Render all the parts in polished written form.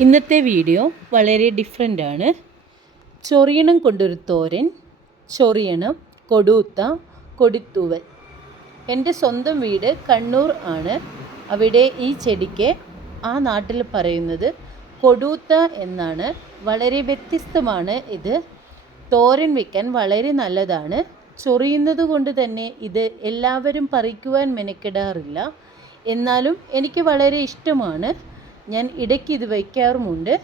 ഇന്നത്തെ വീഡിയോ വളരെ ഡിഫറെൻ്റ് ആണ്. ചൊറിയണം കൊണ്ടൊരു തോരൻ, ചൊറിയണം, കൊടുത്ത, കൊടിത്തൂവൽ. എൻ്റെ സ്വന്തം വീട് കണ്ണൂർ ആണ്. അവിടെ ഈ ചെടിക്ക് ആ നാട്ടിൽ പറയുന്നത് കൊടുത്ത എന്നാണ്. വളരെ വ്യത്യസ്തമാണ് ഇത്. തോരൻ വയ്ക്കാൻ വളരെ നല്ലതാണ്. ചൊറിയുന്നത് കൊണ്ട് തന്നെ ഇത് എല്ലാവരും പറിക്കുവാൻ മെനക്കെടാറില്ല. എന്നാലും എനിക്ക് വളരെ ഇഷ്ടമാണ്. ഞാൻ ഇടയ്ക്ക് ഇത് വയ്ക്കാറുമുണ്ട്.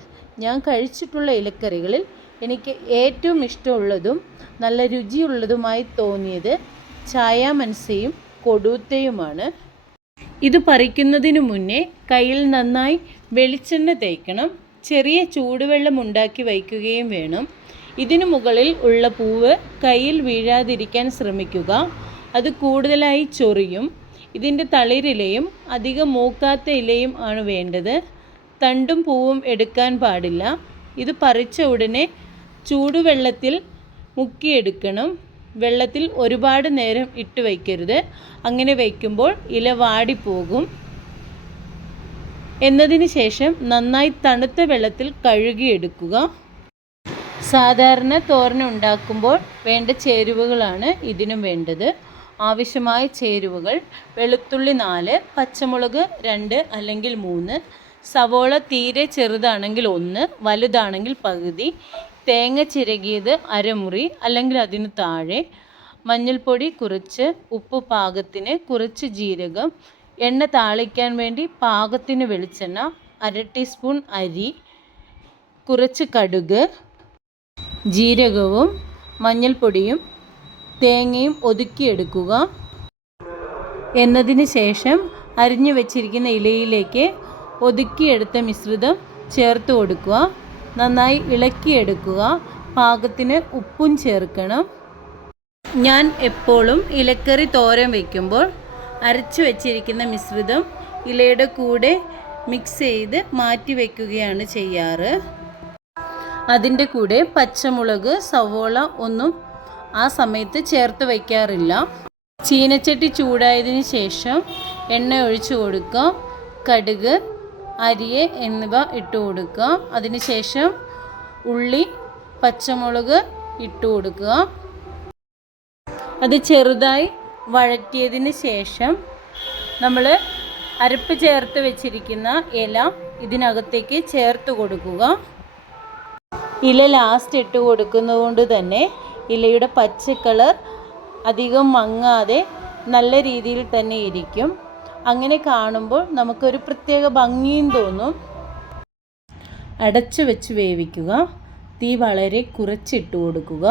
ഞാൻ കഴിച്ചിട്ടുള്ള ഇലക്കറികളിൽ എനിക്ക് ഏറ്റവും ഇഷ്ടമുള്ളതും നല്ല രുചിയുള്ളതുമായി തോന്നിയത് ചായാമൻസയും കൊടുത്തയുമാണ്. ഇത് പറിക്കുന്നതിനു മുന്നേ കയ്യിൽ നന്നായി വെളിച്ചെണ്ണ തേക്കണം. ചെറിയ ചൂടുവെള്ളം ഉണ്ടാക്കി വയ്ക്കുകയും വേണം. ഇതിനു മുകളിൽ ഉള്ള പൂവ് കയ്യിൽ വീഴാതിരിക്കാൻ ശ്രമിക്കുക. അത് കൂടുതലായി ചൊറിയും. ഇതിൻ്റെ തളിരിലയും അധികം മൂക്കാത്ത ഇലയും ആണ് വേണ്ടത്. തണ്ടും പൂവും എടുക്കാൻ പാടില്ല. ഇത് പറിച്ച ഉടനെ ചൂടുവെള്ളത്തിൽ മുക്കിയെടുക്കണം. വെള്ളത്തിൽ ഒരുപാട് നേരം ഇട്ട് വയ്ക്കരുത്. അങ്ങനെ വയ്ക്കുമ്പോൾ ഇല വാടിപ്പോകും. എന്നതിന് ശേഷം നന്നായി തണുത്ത വെള്ളത്തിൽ കഴുകിയെടുക്കുക. സാധാരണ തോരൻ ഉണ്ടാക്കുമ്പോൾ വേണ്ട ചേരുവകളാണ് ഇതിനും വേണ്ടത്. ആവശ്യമായ ചേരുവകൾ: വെളുത്തുള്ളി 4, പച്ചമുളക് 2 അല്ലെങ്കിൽ 3, സവോള തീരെ ചെറുതാണെങ്കിൽ 1, വലുതാണെങ്കിൽ പകുതി, തേങ്ങ ചിരകിയത് അരമുറി അല്ലെങ്കിൽ അതിന് താഴെ, മഞ്ഞൾപ്പൊടി കുറച്ച്, ഉപ്പ് പാകത്തിന്, കുറച്ച് ജീരകം, എണ്ണ താളിക്കാൻ വേണ്ടി പാകത്തിന് വെളിച്ചെണ്ണ, 1/2 ടീസ്പൂൺ അരി, കുറച്ച് കടുക്, ജീരകവും മഞ്ഞൾപ്പൊടിയും തേങ്ങയും ഒതുക്കിയെടുക്കുക. എന്നതിന് ശേഷം അരിഞ്ഞു വെച്ചിരിക്കുന്ന ഇലയിലേക്ക് ഒതുക്കിയെടുത്ത മിശ്രിതം ചേർത്ത് കൊടുക്കുക. നന്നായി ഇളക്കിയെടുക്കുക. പാകത്തിന് ഉപ്പും ചേർക്കണം. ഞാൻ എപ്പോഴും ഇലക്കറി തോരൻ വയ്ക്കുമ്പോൾ അരച്ചു വെച്ചിരിക്കുന്ന മിശ്രിതം ഇലയുടെ കൂടെ മിക്സ് ചെയ്ത് മാറ്റി വയ്ക്കുകയാണ് ചെയ്യാറ്. അതിൻ്റെ കൂടെ പച്ചമുളക്, സവോള ഒന്നും ആ സമയത്ത് ചേർത്ത് വയ്ക്കാറില്ല. ചീനച്ചട്ടി ചൂടായതിന് ശേഷം എണ്ണ ഒഴിച്ചു കൊടുക്കുക. കടുക്, അരിയെ എന്നിവ ഇട്ട് കൊടുക്കുക. അതിനുശേഷം ഉള്ളി, പച്ചമുളക് ഇട്ട് കൊടുക്കുക. അത് ചെറുതായി വഴറ്റിയതിന് ശേഷം നമ്മൾ അരപ്പ് ചേർത്ത് വെച്ചിരിക്കുന്ന ഇല ഇതിനകത്തേക്ക് ചേർത്ത് കൊടുക്കുക. ഇല ലാസ്റ്റ് ഇട്ട് കൊടുക്കുന്നത് കൊണ്ട് തന്നെ ഇലയുടെ പച്ച കളർ അധികം മങ്ങാതെ നല്ല രീതിയിൽ തന്നെ ഇരിക്കും. അങ്ങനെ കാണുമ്പോൾ നമുക്കൊരു പ്രത്യേക ഭംഗിയും തോന്നും. അടച്ചു വെച്ച് വേവിക്കുക. തീ വളരെ കുറച്ചിട്ട് കൊടുക്കുക.